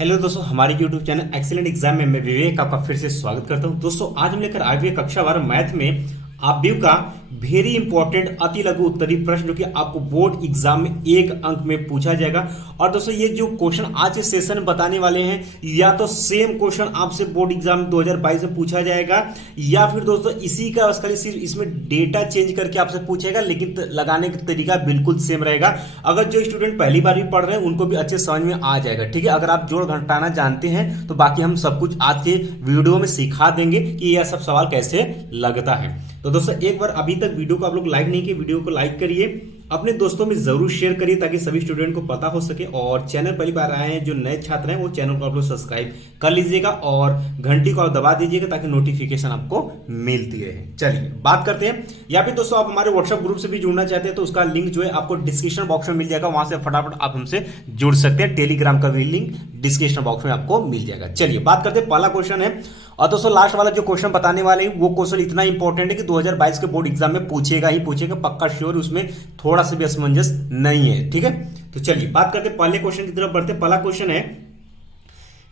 Hello दोस्तों, हमारे YouTube channel excellent exam में मैं विवेक आपका फिर से स्वागत करता हूं। दोस्तों आज हम लेकर आए हुए कक्षा 12 मैथ में आप व्यू का वेरी इंपॉर्टेंट अति लघु उत्तरीय प्रश्न जो कि आपको बोर्ड एग्जाम में एक अंक में पूछा जाएगा। और दोस्तों ये जो क्वेश्चन आज के सेशन में बताने वाले हैं या तो सेम क्वेश्चन आपसे बोर्ड एग्जाम 2022 में पूछा जाएगा या फिर दोस्तों इसी का खाली सिर्फ इसमें डेटा चेंज करके आपसे पूछेगा, लेकिन लगाने का तरीका बिल्कुल सेम रहेगा। अगर जो स्टूडेंट पहली बार भी पढ़ रहे हैं उनको भी अच्छे समझ में आ जाएगा। ठीक है, अगर आप जोड़ घटाना जानते हैं तो बाकी हम सब कुछ आज के वीडियो में सिखा देंगे कि यह सब सवाल कैसे लगता है। तो दोस्तों एक बार अभी तक वीडियो को आप लोग लाइक नहीं किए, वीडियो को लाइक करिए, अपने दोस्तों में जरूर शेयर करिए ताकि सभी स्टूडेंट को पता हो सके। और चैनल पहली बार आए हैं जो नए छात्र हैं वो चैनल को आप लोग सब्सक्राइब कर लीजिएगा और घंटी को आप दबा दीजिएगा ताकि नोटिफिकेशन आपको मिलती रहे। चलिए बात करते हैं। या फिर दोस्तों आप हमारे व्हाट्सएप ग्रुप से भी जुड़ना चाहते हैं तो उसका लिंक जो है आपको डिस्क्रिप्शन बॉक्स में मिल जाएगा, वहां से फटाफट आप हमसे जुड़ सकते हैं। टेलीग्राम का भी लिंक डिस्क्रिप्शन बॉक्स में आपको मिल जाएगा। चलिए बात करते हैं, पहला क्वेश्चन है। और दोस्तों लास्ट वाला जो क्वेश्चन बताने वाले हैं वो क्वेश्चन इतना इंपॉर्टेंट है कि 2022 के बोर्ड एग्जाम में पूछेगा ही पूछेगा, पक्का श्योर, उसमें थोड़ा सा भी असमंजस नहीं है। ठीक है, तो चलिए बात करते हैं पहले क्वेश्चन की तरफ बढ़ते। पहला क्वेश्चन है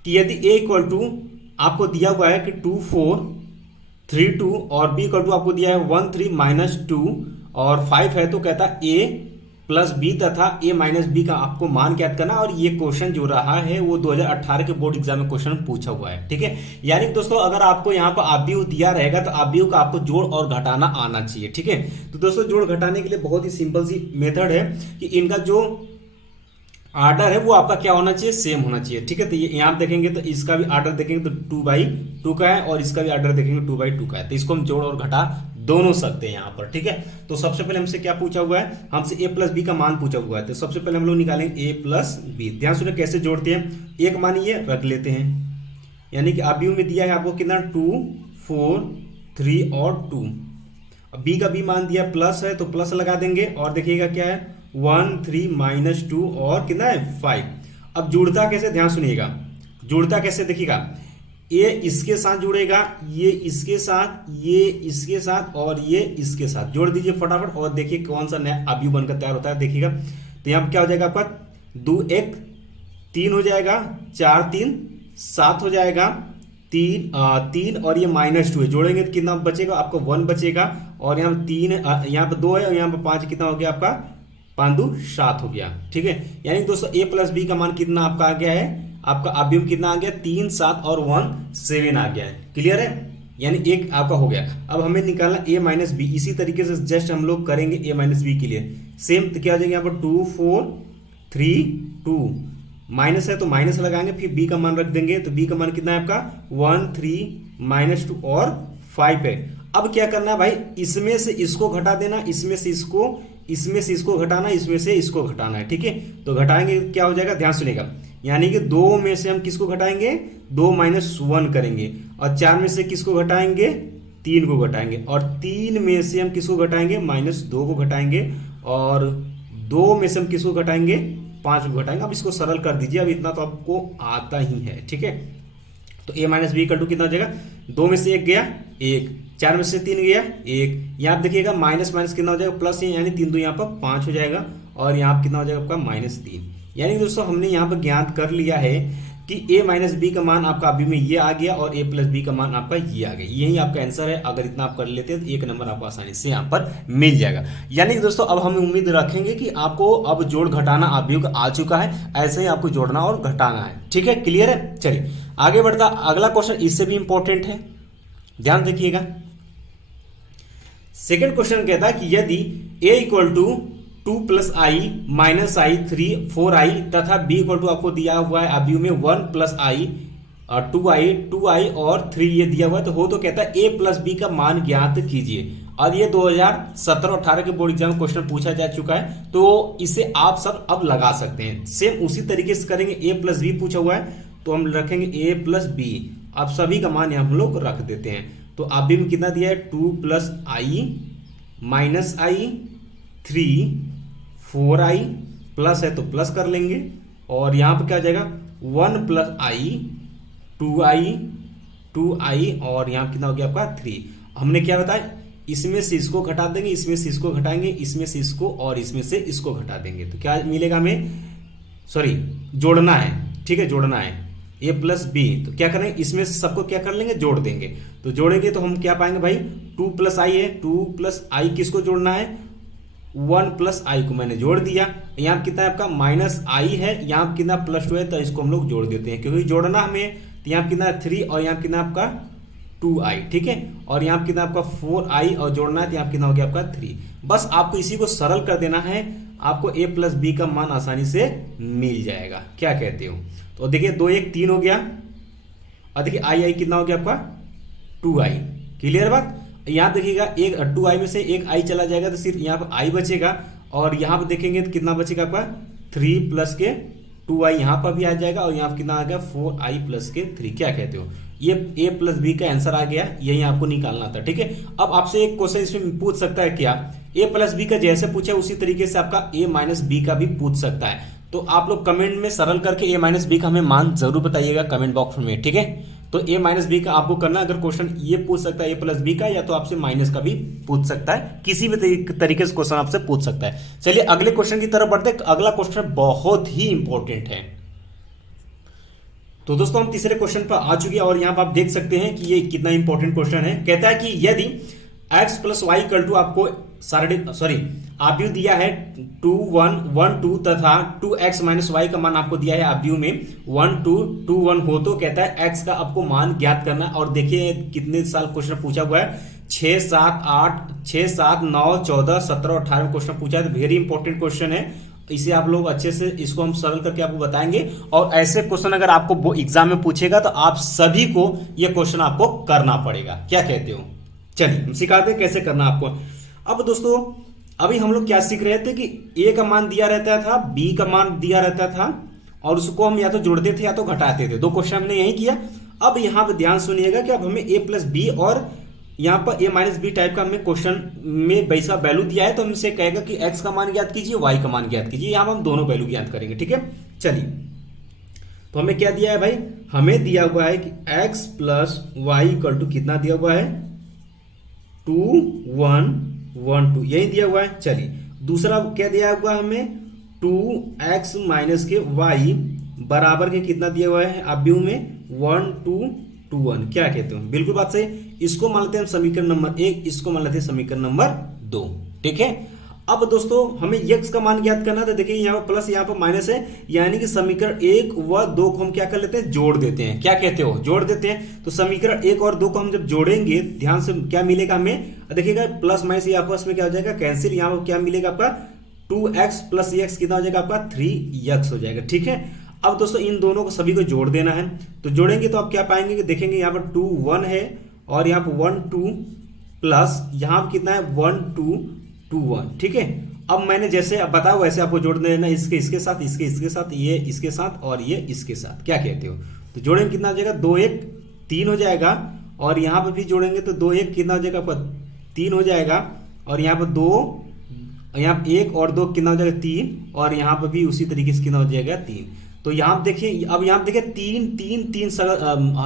कि यदि a इक्वल टू आपको दिया हुआ है कि 2 4 3 2 और b इक्वल टू आपको दिया है 1 3 माइनस 2 और 5 है, तो कहता है a प्लस बी तथा a माइनस बी का आपको मान ज्ञात करना। और ये क्वेश्चन जो रहा है वो 2018 के बोर्ड एग्जाम में क्वेश्चन पूछा हुआ है। ठीक है, यानी दोस्तों अगर आपको यहाँ पर आव्यूह दिया रहेगा तो आव्यूह का आपको जोड़ और घटाना आना चाहिए। ठीक है, तो दोस्तों जोड़ घटाने के लिए बहुत ही सिंपल सी मेथड है कि इनका जो आर्डर है वो आपका क्या होना चाहिए, सेम होना चाहिए। ठीक है, तो ये यहाँ देखेंगे तो इसका भी आर्डर देखेंगे तो 2/2 का है और इसका भी आर्डर देखेंगे 2/2 का है, तो इसको हम जोड़ और घटा दोनों सकते हैं यहाँ पर। ठीक है, तो सबसे पहले हमसे क्या पूछा हुआ है, हमसे a प्लस बी का मान पूछा हुआ है, तो सबसे पहले हम लोग निकालेंगे a प्लस बी। ध्यान सुनिए कैसे जोड़ते हैं, एक मान ये रख लेते हैं, यानी कि आव्यूह में दिया है आपको कितना 2 4 3 और 2। अब b का b मान दिया प्लस है तो प्लस लगा देंगे और देखिएगा क्या है 1 3 माइनस 2 और कितना है 5। अब जुड़ता कैसे, ध्यान सुनिएगा, जुड़ता कैसे देखिएगा, ये इसके साथ जुड़ेगा, ये इसके साथ, ये इसके साथ और ये इसके साथ जोड़ दीजिए फटाफट और देखिए कौन सा नया आव्यूह बनकर तैयार होता है। देखिएगा तो यहाँ पर क्या हो जाएगा आपका 2 1 3 हो जाएगा, 4 3 7 हो जाएगा, 3 और ये -2 है, जोड़ेंगे तो कितना बचेगा आपको 1 बचेगा और यहाँ 3 यहाँ पर 2 है और यहाँ पर 5 कितना हो गया आपका 5 2 7 हो गया। ठीक है, यानी दोस्तों a प्लस बी का मान कितना आपका आ गया है, आपका आव्यूह कितना आ गया 3 7 और 1 7 आ गया है। क्लियर है, यानी एक आपका हो गया। अब हमें निकालना a माइनस बी, इसी तरीके से जस्ट हम लोग करेंगे a माइनस बी के लिए सेम। तो क्या हो जाएगा यहाँ पर 2 4 3 2 माइनस है तो माइनस लगाएंगे, फिर b का मान रख देंगे तो b का मान कितना है आपका 1 3 माइनस 2 और 5 है। अब क्या करना है भाई, इसमें से इसको घटा देना, इसमें से इसको, इसमें से इसको घटाना, इसमें से इसको घटाना है। ठीक है, तो घटाएंगे क्या हो जाएगा, ध्यान सुनिएगा, यानी कि 2 में से हम किसको घटाएंगे 2 - 1 करेंगे और 4 में से किसको घटाएंगे 3 को घटाएंगे और 3 में से हम किसको घटाएंगे -2 को घटाएंगे और 2 में से हम किसको घटाएंगे 5 को घटाएंगे। अब इसको सरल कर दीजिए, अब इतना तो आपको आता ही है। ठीक है, तो a minus B equal to कितना हो जाएगा, 2 में से 1 गया 1, 4 में से 3 गया 1, यहाँ देखिएगा माइनस माइनस कितना हो जाएगा प्लस, यानी 3 2 यहाँ पर 5 हो जाएगा और यहाँ कितना हो जाएगा आपका -3। यानी दोस्तों हमने यहाँ पर ज्ञात कर लिया है कि a माइनस बी का मान आपका आव्यूह में ये आ गया और a प्लस बी का मान आपका ये आ गया। यही आपका आंसर है। अगर इतना आप कर लेते हैं तो 1 नंबर आपको आसानी से यहाँ पर मिल जाएगा। यानी कि दोस्तों अब हम उम्मीद रखेंगे कि आपको अब जोड़ घटाना आव्यूह का आ चुका है, ऐसे ही आपको जोड़ना और घटाना है। ठीक है, क्लियर है। चलिए आगे बढ़ता, अगला क्वेश्चन इससे भी इंपॉर्टेंट है, ध्यान देखिएगा। सेकेंड क्वेश्चन कहता है कि यदि a equal to 2 plus i minus i 3 4i तथा b इक्वल टू आपको दिया हुआ है आव्यूह में 1 प्लस आई और 2i और 3 ये दिया हुआ है, तो हो तो कहता है a प्लस बी का मान ज्ञात कीजिए। और ये 2017-18 के बोर्ड एग्जाम क्वेश्चन पूछा जा चुका है, तो इसे आप सब अब लगा सकते हैं। सेम उसी तरीके से करेंगे, a प्लस बी पूछा हुआ है तो हम रखेंगे a प्लस बी, अब सभी का मान यहाँ हम लोग रख देते हैं। तो आव्यूह में कितना दिया है 2 plus i minus i 3 4i plus है तो प्लस कर लेंगे और यहाँ पर क्या हो जाएगा 1 प्लस आई 2i और यहाँ कितना हो गया आपका 3। हमने क्या बताया, इसमें से इसको घटा देंगे, इसमें से इसको घटाएंगे, इसमें से इसको और इसमें से इसको घटा देंगे, तो क्या मिलेगा हमें, सॉरी जोड़ना है। ठीक है, जोड़ना है ए प्लस बी, तो क्या करेंगे इसमें से सबको क्या कर लेंगे, जोड़ देंगे। तो जोड़ेंगे तो हम क्या पाएंगे भाई, 2 प्लस आई है, 2 प्लस आई किसको जोड़ना है, 1 प्लस आई को मैंने जोड़ दिया। यहाँ कितना है आपका माइनस आई है, यहाँ कितना +2 है, तो इसको हम लोग जोड़ देते हैं क्योंकि जोड़ना हमें। तो यहाँ कितना 3 और यहाँ कितना आपका 2i, ठीक है। और यहाँ कितना आपका 4i और जोड़ना है तो यहाँ कितना हो गया आपका 3। बस आपको इसी को सरल कर देना है, आपको a प्लस बी का मान आसानी से मिल जाएगा। क्या कहते हो? तो देखिए 2 1 3 हो गया, और देखिए आई कितना हो गया आपका 2i। क्लियर बात? यहाँ देखिएगा एक 2i में से एक i चला जाएगा तो सिर्फ यहाँ पर i बचेगा, और यहाँ पर देखेंगे तो कितना बचेगा आपका 3 प्लस के 2i यहाँ पर भी आ जाएगा, और यहाँ पर कितना आ गया 4i प्लस के 3। क्या कहते हो? ये a प्लस बी का आंसर आ गया, यही आपको निकालना था, ठीक है। अब आपसे एक क्वेश्चन इसमें पूछ सकता है क्या, a प्लस बी का जैसे पूछा उसी तरीके से आपका a माइनस बी का भी पूछ सकता है। तो आप लोग कमेंट में सरल करके a माइनस बी का हमें मान जरूर बताइएगा कमेंट बॉक्स में, ठीक है। तो a माइनस बी का आपको करना, अगर क्वेश्चन ये पूछ सकता है a प्लस बी का, या तो आपसे माइनस का भी पूछ सकता है, किसी भी तरीके से क्वेश्चन आपसे पूछ सकता है। चलिए अगले क्वेश्चन की तरफ बढ़ते हैं। अगला क्वेश्चन बहुत ही इंपॉर्टेंट है। तो दोस्तों हम तीसरे क्वेश्चन पर आ चुके हैं, और यहाँ पर आप देख सकते हैं कि ये कितना इंपॉर्टेंट क्वेश्चन है। कहता है कि यदि x plus Y equal to आपको आव्यूह दिया है 2 1 1 2 तथा 2x माइनस वाई का मान आपको दिया है आव्यूह में 1 2 2 1 हो, तो कहता है x का आपको मान ज्ञात करना। और देखिए कितने साल क्वेश्चन पूछा हुआ है, 6 7 8 6 7 9 14 17 18 क्वेश्चन पूछा है। वेरी इंपॉर्टेंट क्वेश्चन है, इसे आप लोग अच्छे से इसको हम सरल करके आपको बताएंगे। और ऐसे क्वेश्चन अगर आपको एग्जाम में पूछेगा तो आप सभी को ये क्वेश्चन आपको करना पड़ेगा। क्या कहते हो? चलिए हम सिखाते हैं कैसे करना आपको। अब दोस्तों अभी हम लोग क्या सीख रहे थे कि a का मान दिया रहता था, b का मान दिया रहता था, और उसको हम या तो जोड़ते थे या तो घटाते थे। 2 क्वेश्चन हमने यही किया। अब यहाँ पे ध्यान सुनिएगा कि अब हमें a प्लस बी और यहाँ पर a माइनस बी टाइप का हमें क्वेश्चन में वैसा वैल्यू दिया है, तो हमसे कहेगा कि x का मान ज्ञात कीजिए, y का मान ज्ञात कीजिए। यहाँ पर हम दोनों वैल्यू ज्ञात करेंगे, ठीक है। चलिए तो हमें क्या दिया है भाई, हमें दिया हुआ है कि x plus Y equal to कितना दिया हुआ है 2 1 1 2, यही दिया हुआ है। चलिए दूसरा क्या दिया हुआ है हमें 2x माइनस के y बराबर के कितना दिया हुआ है आव्यूह में 1 2 2 1। क्या कहते हो? बिल्कुल बात सही। इसको मान लेते हैं समीकरण नंबर 1, इसको मान लेते हैं समीकरण नंबर 2, ठीक है। अब दोस्तों हमें x का मान ज्ञात करना था। देखिए यहाँ पर प्लस यहाँ पर माइनस है, यानी कि समीकरण 1 व 2 को हम क्या कर लेते हैं, जोड़ देते हैं। क्या कहते हो? जोड़ देते हैं। तो समीकरण 1 और 2 को हम जब जोड़ेंगे ध्यान से क्या मिलेगा हमें, देखिएगा प्लस माइनस ये आपस में क्या हो जाएगा, कैंसिल। यहाँ पर क्या मिलेगा आपका 2x प्लस x कितना हो जाएगा आपका 3x हो जाएगा, ठीक है। अब दोस्तों इन दोनों को सभी को जोड़ देना है। तो जोड़ेंगे तो आप क्या पाएंगे कि देखेंगे यहाँ पर 2 1 है, और यहाँ पर 1 2 प्लस यहाँ पर कितना है 1 2 2 1, ठीक है। अब मैंने जैसे बताया वैसे आपको जोड़ देना, इसके साथ, इसके साथ, ये इसके साथ और ये इसके साथ। क्या कहते हो? तो जोड़ेंगे कितना हो जाएगा 2 1 3 हो जाएगा, और यहाँ पर भी जोड़ेंगे तो 2 1 कितना हो जाएगा आपका 3 हो जाएगा, और यहाँ पर 2 यहाँ 1 और 2 कितना हो जाएगा 3, और यहाँ पर भी उसी तरीके से कितना हो जाएगा 3। तो यहाँ देखिए, अब यहाँ देखिए 3 3 3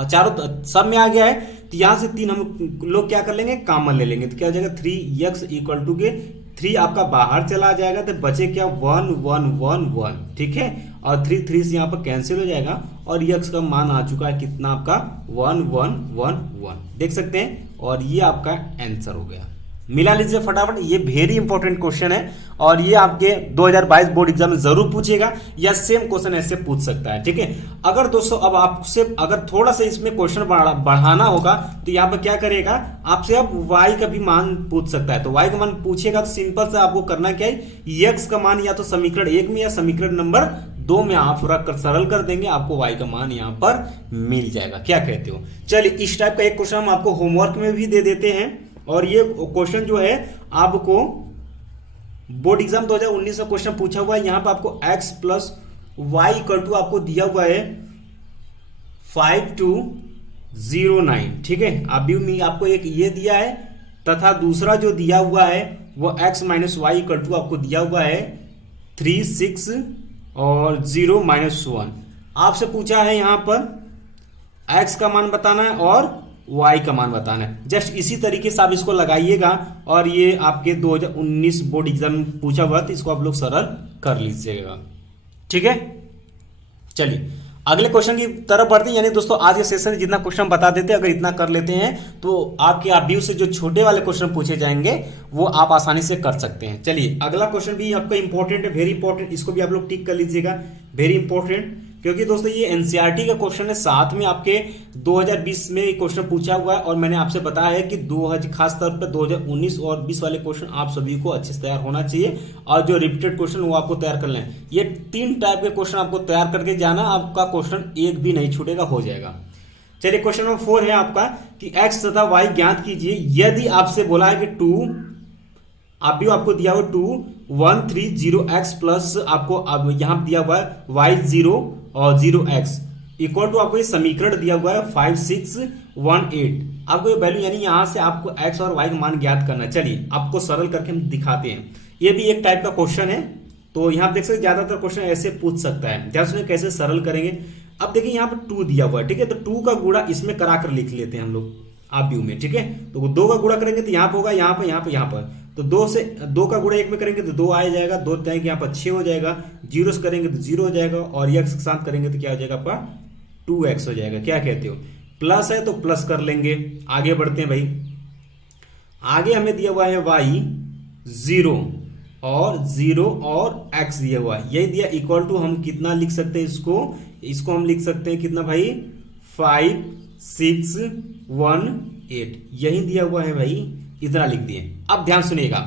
चारों सब में आ गया है, तो यहाँ से 3 हम लोग क्या कर लेंगे, कॉमन ले लेंगे। तो क्या हो जाएगा 3x इक्वल टू के 3 आपका बाहर चला जाएगा, तो बचे क्या 1 1 1 1, ठीक है। और 3 3 से यहाँ पर कैंसिल हो जाएगा, और x का मान आ चुका है कितना आपका 1 1 1 1, देख सकते हैं। और ये आपका आंसर हो गया। मिला लीजिए फटाफट। ये वेरी इंपॉर्टेंट क्वेश्चन है, और ये आपके 2022 बोर्ड एग्जाम में जरूर पूछेगा, या सेम क्वेश्चन ऐसे पूछ सकता है, ठीक है। अगर दोस्तों अब आपसे अगर थोड़ा सा इसमें क्वेश्चन बढ़ाना होगा तो यहाँ पर क्या करेगा, आपसे अब y का भी मान पूछ सकता है। तो y का मान पूछेगा तो सिंपल से आपको करना क्या है, x का मान या तो समीकरण 1 में या समीकरण नंबर 2 में आप रख कर सरल कर देंगे, आपको y का मान यहाँ पर मिल जाएगा। क्या कहते हो? चलिए इस टाइप का एक क्वेश्चन हम आपको होमवर्क में भी दे देते हैं, और ये क्वेश्चन जो है आपको बोर्ड एग्जाम 2019 का क्वेश्चन पूछा हुआ है। यहाँ पे आपको x plus Y equal to आपको दिया हुआ है 5209, ठीक है। अभी में आपको एक ये दिया है, तथा दूसरा जो दिया हुआ है वो x minus Y equal to आपको दिया हुआ है 36 और 0 माइनस 1। आपसे पूछा है यहाँ पर x का मान बताना है और y का मान बताना है। जस्ट इसी तरीके से आप इसको लगाइएगा, और ये आपके 2019 बोर्ड एग्जाम में पूछा हुआ तो इसको आप लोग सरल कर लीजिएगा, ठीक है। चलिए अगले क्वेश्चन की तरफ बढ़ते हैं। यानी दोस्तों आज के सेशन में जितना क्वेश्चन बता देते हैं, अगर इतना कर लेते हैं तो आपके आप व्यू से जो छोटे वाले क्वेश्चन पूछे जाएंगे वो आप आसानी से कर सकते हैं। चलिए अगला क्वेश्चन भी आपका इंपॉर्टेंट है, वेरी इंपॉर्टेंट, इसको भी आप लोग टिक कर लीजिएगा, वेरी इंपॉर्टेंट, क्योंकि दोस्तों ये एनसीईआरटी का क्वेश्चन है, साथ में आपके 2020 में क्वेश्चन पूछा हुआ है। और मैंने आपसे बताया है कि 2000 खास तौर पर 2019 और 20 वाले क्वेश्चन आप सभी को अच्छे से तैयार होना चाहिए, और जो रिपीटेड क्वेश्चन वो आपको तैयार कर लें। ये 3 टाइप के क्वेश्चन आपको तैयार करके जाना, आपका क्वेश्चन एक भी नहीं छूटेगा, हो जाएगा। चलिए क्वेश्चन नंबर 4 है आपका कि x तथा y ज्ञात कीजिए यदि आपसे बोला है कि 2 आप भी आपको दिया हुआ 2130x प्लस आपको अब यहां दिया हुआ है y0 और 0x इक्वल टू आपको ये समीकरण दिया हुआ है 5618। आपको ये वैल्यू यानी यहां से आपको x और y का मान ज्ञात करना है। चलिए आपको सरल करके हम दिखाते हैं। ये भी एक टाइप का क्वेश्चन है, तो यहां देख सकते ज्यादातर क्वेश्चन ऐसे पूछ सकता है। ध्यान सुनिए कैसे सरल करेंगे। अब देखिए यहाँ पर 2 दिया हुआ है, ठीक है, तो 2 का गुणा इसमें कराकर लिख लेते हैं हम लोग आप व्यू में, ठीक है। तो 2 का गुणा करेंगे तो यहाँ पर होगा, यहाँ पर, यहाँ पर, यहाँ पर, तो 2 का गुणा 1 में करेंगे तो 2 आ जाएगा, 2 जाएंगे यहाँ पर 6 हो जाएगा, 0 से करेंगे तो 0 हो जाएगा, और x के साथ करेंगे तो क्या हो जाएगा आपका 2x हो जाएगा। क्या कहते हो, प्लस है तो प्लस कर लेंगे। आगे बढ़ते हैं भाई, आगे हमें दिया हुआ है y 0 और x दिया हुआ है, यही दिया इक्वल टू हम कितना लिख सकते हैं इसको हम लिख सकते हैं कितना भाई 5618, यही दिया हुआ है भाई, इतना लिख दिए। अब ध्यान सुनिएगा,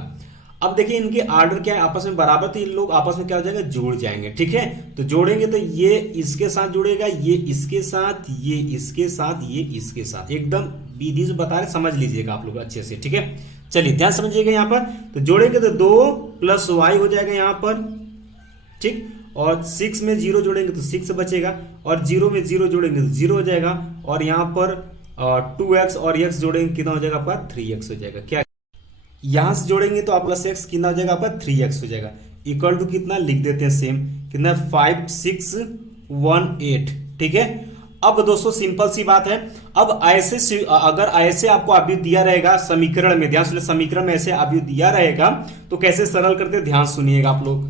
अब देखिए इनके ऑर्डर क्या है, आपस में बराबर, तो इन लोग आपस में क्या हो जाएगा जुड़ जाएंगे, ठीक है। तो जोड़ेंगे तो ये इसके साथ जुड़ेगा, ये इसके साथ, ये इसके साथ, ये इसके साथ, एकदम विधि से बता रहे, समझ लीजिएगा आप लोग अच्छे से, ठीक है। चलिए ध्यान समझिएगा यहाँ पर, तो जोड़ेंगे तो 2 + y हो जाएगा यहाँ पर, ठीक, और 6 में 0 जोड़ेंगे तो 6 बचेगा, और 0 में 0 जोड़ेंगे तो 0 हो जाएगा, और यहाँ पर 2x और x जोड़ेंगे कितना हो जाएगा आपका 3x हो जाएगा। क्या यहां से जोड़ेंगे तो आप प्लस x कितना हो जाएगा आपका 3x हो जाएगा, इक्वल टू कितना लिख देते हैं सेम, कितना 5618, ठीक है। अब दोस्तों सिंपल सी बात है, अब ऐसे अगर ऐसे आपको अभी दिया रहेगा समीकरण में, ध्यान सुनिए, समीकरण में ऐसे अभी दिया रहेगा तो कैसे सरल करते हैं, ध्यान सुनिएगा आप लोग।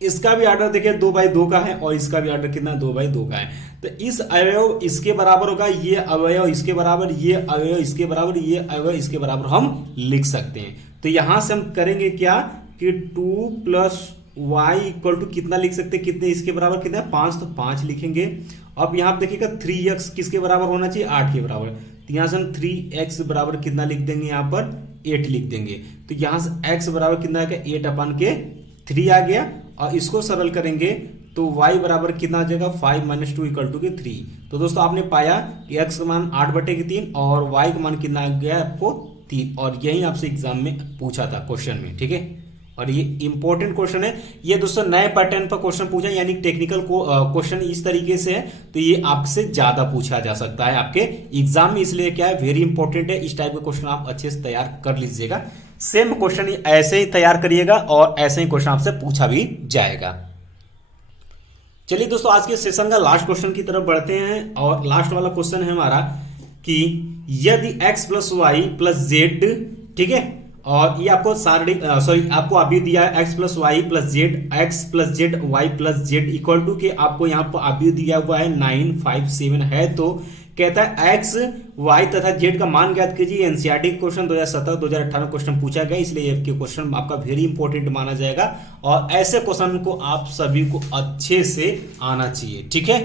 इसका भी ऑर्डर देखिए 2/2 का है, और इसका भी ऑर्डर कितना 2/2 का है, तो इस अवयव इसके बराबर होगा, ये अवयव इसके बराबर, ये अवयव इसके बराबर, ये अवयव इसके बराबर हम लिख सकते हैं। तो यहां से हम करेंगे क्या कि 2 + y इक्वल टू कितना लिख सकते हैं, कितने इसके बराबर, कितना 5, तो 5 लिखेंगे। अब यहां देखिएगा 3x किसके बराबर होना चाहिए, 8 के बराबर, तो यहां से हम 3x बराबर कितना लिख देंगे, यहाँ पर 8 लिख देंगे। तो यहां से x बराबर कितना आ गया 8/3 आ गया, और इसको सरल करेंगे तो y बराबर कितना आ जाएगा 5 - 2 = 3। तो दोस्तों आपने पाया कि x का मान 8/3 और y का मान कितना आ गया आपको 3, और यही आपसे एग्जाम में पूछा था क्वेश्चन में, ठीक है। और ये इंपॉर्टेंट क्वेश्चन है, ये दोस्तों नए पैटर्न पर क्वेश्चन पूछा, यानी टेक्निकल क्वेश्चन इस तरीके से है, तो ये आपसे ज्यादा पूछा जा सकता है आपके एग्जाम में, इसलिए क्या है वेरी इंपॉर्टेंट है। इस टाइप के क्वेश्चन आप अच्छे से तैयार कर लीजिएगा, सेम क्वेश्चन ऐसे ही तैयार करिएगा और ऐसे ही क्वेश्चन आपसे पूछा भी जाएगा। चलिए दोस्तों आज के सेशन का लास्ट क्वेश्चन की तरफ बढ़ते हैं, और लास्ट वाला क्वेश्चन है हमारा कि यदि x + y + z, ठीक है, और ये आपको आपको अभी दिया है x + y + z, x + z y + z equal to के आपको यहाँ पर अभी दिया हुआ है 957 है, तो कहता है x y तथा z का मान ज्ञात कीजिए। एनसीईआरटी क्वेश्चन 2017-2018 क्वेश्चन पूछा गया, इसलिए ये क्वेश्चन आपका वेरी इंपॉर्टेंट माना जाएगा, और ऐसे क्वेश्चन को आप सभी को अच्छे से आना चाहिए, ठीक है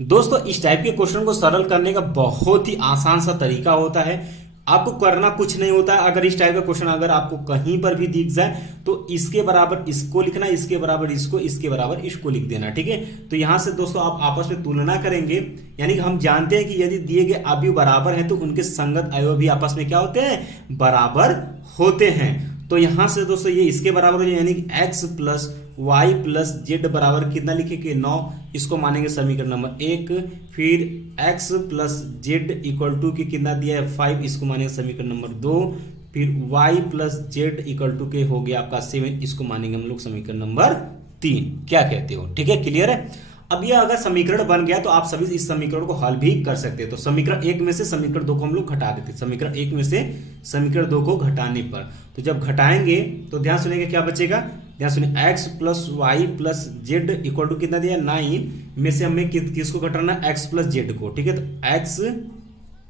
दोस्तों। इस टाइप के क्वेश्चन को सरल करने का बहुत ही आसान सा तरीका होता है, आपको करना कुछ नहीं होता है। अगर इस टाइप का क्वेश्चन अगर आपको कहीं पर भी दिख जाए तो इसके बराबर इसको लिखना, इसके बराबर इसको, इसके बराबर इसको लिख देना, ठीक है। तो यहां से दोस्तों आप आपस में तुलना करेंगे, यानी कि हम जानते हैं कि यदि दिए गए अवयव बराबर हैं तो उनके संगत अवयव भी आपस में क्या होते हैं, बराबर होते हैं। तो यहां से दोस्तों ये इसके बराबर है, यानी कि x + y + z बराबर कितना लिखेंगे 9, इसको मानेंगे समीकरण नंबर 1। फिर x + z इक्वल टू के कितना दिया है 5, इसको मानेंगे समीकरण नंबर 2। फिर y + z इक्वल टू के हो गया आपका 7, इसको मानेंगे हम लोग समीकरण नंबर 3। क्या कहते हो, ठीक है, क्लियर है। अब ये अगर समीकरण बन गया तो आप सभी इस समीकरण को हल भी कर सकते हैं। तो समीकरण 1 में से समीकरण 2 को हम लोग घटा देते हैं, समीकरण 1 में से समीकरण 2 को घटाने पर, तो जब घटाएंगे तो ध्यान सुनिएगा क्या बचेगा, ध्यान सुनिए, X plus Y plus Z equal to कितना दिया 9 में से हमें किसको घटाना है, एक्स प्लस जेड को, ठीक है। तो X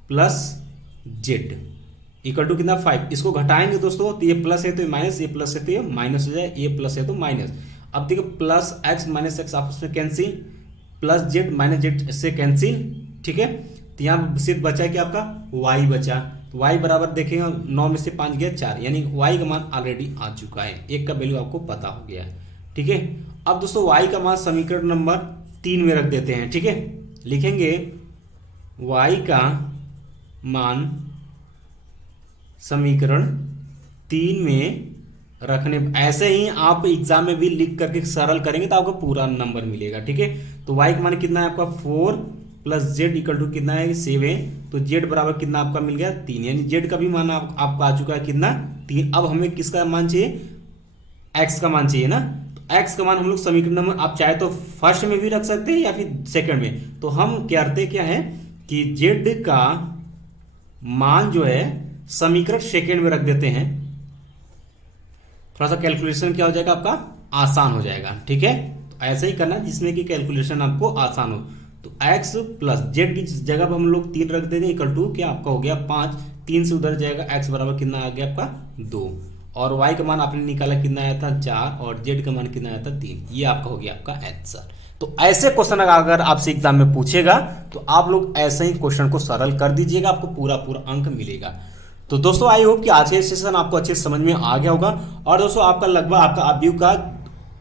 plus Z equal to कितना 5, इसको घटाएंगे दोस्तों तो ये प्लस है तो ये माइनस, ये प्लस है तो ये माइनस हो जाए, ये प्लस है तो माइनस। अब देखिए प्लस एक्स माइनस एक्स आपस में cancel, plus Z minus Z से कैंसिल, ठीक है। तो यहाँ सिर्फ बचा है कि आपका वाई बचा, तो वाई बराबर देखेंगे 9 में से 5 गया 4, यानी वाई का मान ऑलरेडी आ चुका है, एक का वैल्यू आपको पता हो गया है, ठीक है। अब दोस्तों वाई का मान समीकरण नंबर 3 में रख देते हैं, ठीक है। लिखेंगे वाई का मान समीकरण 3 में रखने, ऐसे ही आप एग्जाम में भी लिख करके सरल करेंगे तो आपको पूरा नंबर मिलेगा, ठीक है। तो y का मान कितना है आपका 4 प्लस जेड इक्वल टू कितना है 7, तो z बराबर कितना आपका मिल गया 3, यानी z का भी मान आपका आ चुका है कितना 3। अब हमें किसका मान चाहिए, x का मान चाहिए ना, तो x का मान हम लोग समीकरण नंबर, आप चाहे तो फर्स्ट में भी रख सकते हैं या फिर सेकंड में। तो हम करते क्या है कि z का मान जो है समीकरण सेकंड में रख देते हैं, थोड़ा सा कैलकुलेशन क्या हो जाएगा आपका आसान हो जाएगा, ठीक है। तो ऐसे ही करना जिसमें कि कैलकुलेशन आपको आसान हो। तो x प्लस जेड की जगह पर हम लोग 3 रख देंगे इक्वल टू क्या आपका हो गया 5, 3 से उधर जाएगा, x बराबर कितना आ गया आपका 2, और y का मान आपने निकाला कितना आया था 4, और z का मान कितना आया था 3, ये आपका हो गया आपका आंसर। तो ऐसे क्वेश्चन अगर आपसे एग्जाम में पूछेगा तो आप लोग ऐसे ही क्वेश्चन को सरल कर दीजिएगा, आपको पूरा पूरा अंक मिलेगा। तो दोस्तों आई होप कि आज का सेशन आपको अच्छे समझ में आ गया होगा। और दोस्तों आपका लगभग आपका अबीव का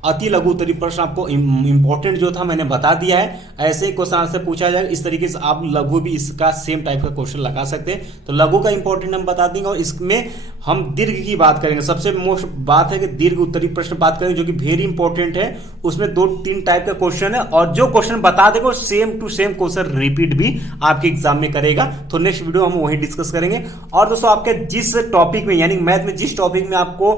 अति लघु उत्तरीय प्रश्न आपको इंपॉर्टेंट जो था मैंने बता दिया है। ऐसे ही क्वेश्चन आपसे पूछा जाएगा, इस तरीके से आप लघु भी इसका सेम टाइप का क्वेश्चन लगा सकते हैं। तो लघु का इंपॉर्टेंट हम बता देंगे, और इसमें हम दीर्घ की बात करेंगे। सबसे मोस्ट बात है कि दीर्घ उत्तरीय प्रश्न बात करेंगे, जो कि वेरी इंपॉर्टेंट है। उसमें 2-3 टाइप का क्वेश्चन है, और जो क्वेश्चन बता देगा same to same question repeat भी आपके एग्जाम में करेगा। तो नेक्स्ट वीडियो हम वही डिस्कस करेंगे। और दोस्तों आपके जिस टॉपिक में यानी मैथ में जिस टॉपिक में आपको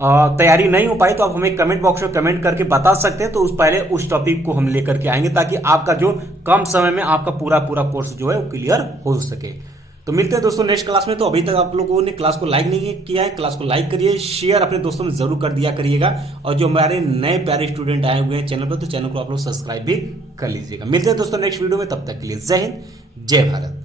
तैयारी नहीं हो पाई, तो आप हमें कमेंट बॉक्स में कमेंट करके बता सकते हैं। तो पहले उस टॉपिक को हम लेकर के आएंगे, ताकि आपका जो कम समय में आपका पूरा कोर्स जो है वो क्लियर हो सके। तो मिलते हैं दोस्तों नेक्स्ट क्लास में। तो अभी तक आप लोगों ने क्लास को लाइक नहीं किया है, क्लास को लाइक करिए, शेयर अपने दोस्तों में जरूर कर दिया करिएगा। और जो हमारे नए प्यारे स्टूडेंट आए हुए हैं चैनल पर, तो चैनल को आप लोग सब्सक्राइब भी कर लीजिएगा। मिलते हैं दोस्तों नेक्स्ट वीडियो में, तब तक के लिए जय हिंद, जय भारत।